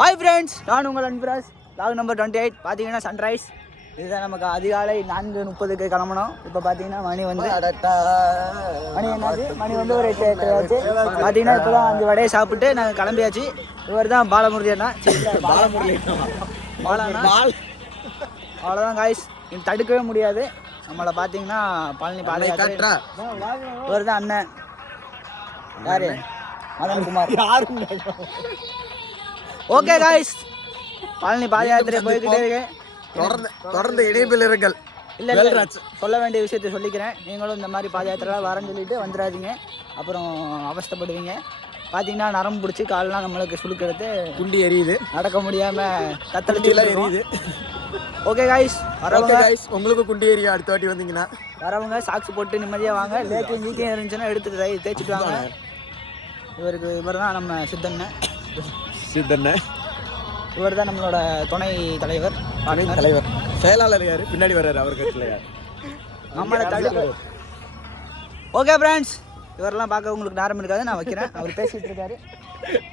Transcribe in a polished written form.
Hi friends, நான் உங்கள் Anbaraj. Lock number 28 பார்த்தீங்கன்னா சன்ரைஸ். இதுதான் நமக்கு அதிகாலை 4:30க்கு கிளம்பணும். இப்போ பார்த்தீங்கன்னா மணி வந்து ஒரு 8 ஆச்சு. பார்த்தீங்கன்னா இப்போ தான் 5 வடையை சாப்பிட்டு நாங்கள் கிளம்பியாச்சு. இவர் தான் பாலமுரளி அண்ணா. அவ்வளோதான் காய்ஸ், இது தடுக்கவே முடியாது நம்மளை. பார்த்தீங்கன்னா பழனி பாதயாத்திரை. இவர் தான் அண்ணன். யாரு? மதன்குமார். ஓகே காய்ஸ், பழனி பாதயாத்திரை போய்கிட்டே இருக்கேன். தொடர்ந்து இணைப்பில் இருங்கள். இல்லை சொல்ல வேண்டிய விஷயத்தை சொல்லிக்கிறேன். நீங்களும் இந்த மாதிரி பாதயாத்திரைலாம் வரேன்னு சொல்லிட்டு வந்துடாதீங்க, அப்புறம் அவஸ்தைப்படுவீங்க. பார்த்தீங்கன்னா நரம்பு பிடிச்சி காலெலாம் நம்மளுக்கு சுழுக்கிறது, குண்டி எரியுது, நடக்க முடியாமல் தத்தளிச்சுலாம் எரியுது. ஓகே காய்ஸ், வரவங்க காய்ஸ் உங்களுக்கு குண்டி எரியும். அடுத்த வாட்டி வந்தீங்கன்னா வரவங்க சாக்ஸ் போட்டு நிம்மதியாக வாங்க. லேக்கையும் வீக்கையும் இருந்துச்சுன்னா எடுத்துட்டு தேய்ச்சிட்டு வாங்க. இவர் தான் நம்ம சித்தண்ணன். இவர் தான் நம்மளோட துணை தலைவர், செயலாளர். யாரு பின்னாடி வர்றாரு? அவருக்கு நம்மளோட தலைவர். ஓகே ஃப்ரெண்ட்ஸ், இவரெல்லாம் பார்க்க உங்களுக்கு நேரம் இருக்காது, நான் வைக்கிறேன். அவர் பேசிகிட்டு இருக்காரு.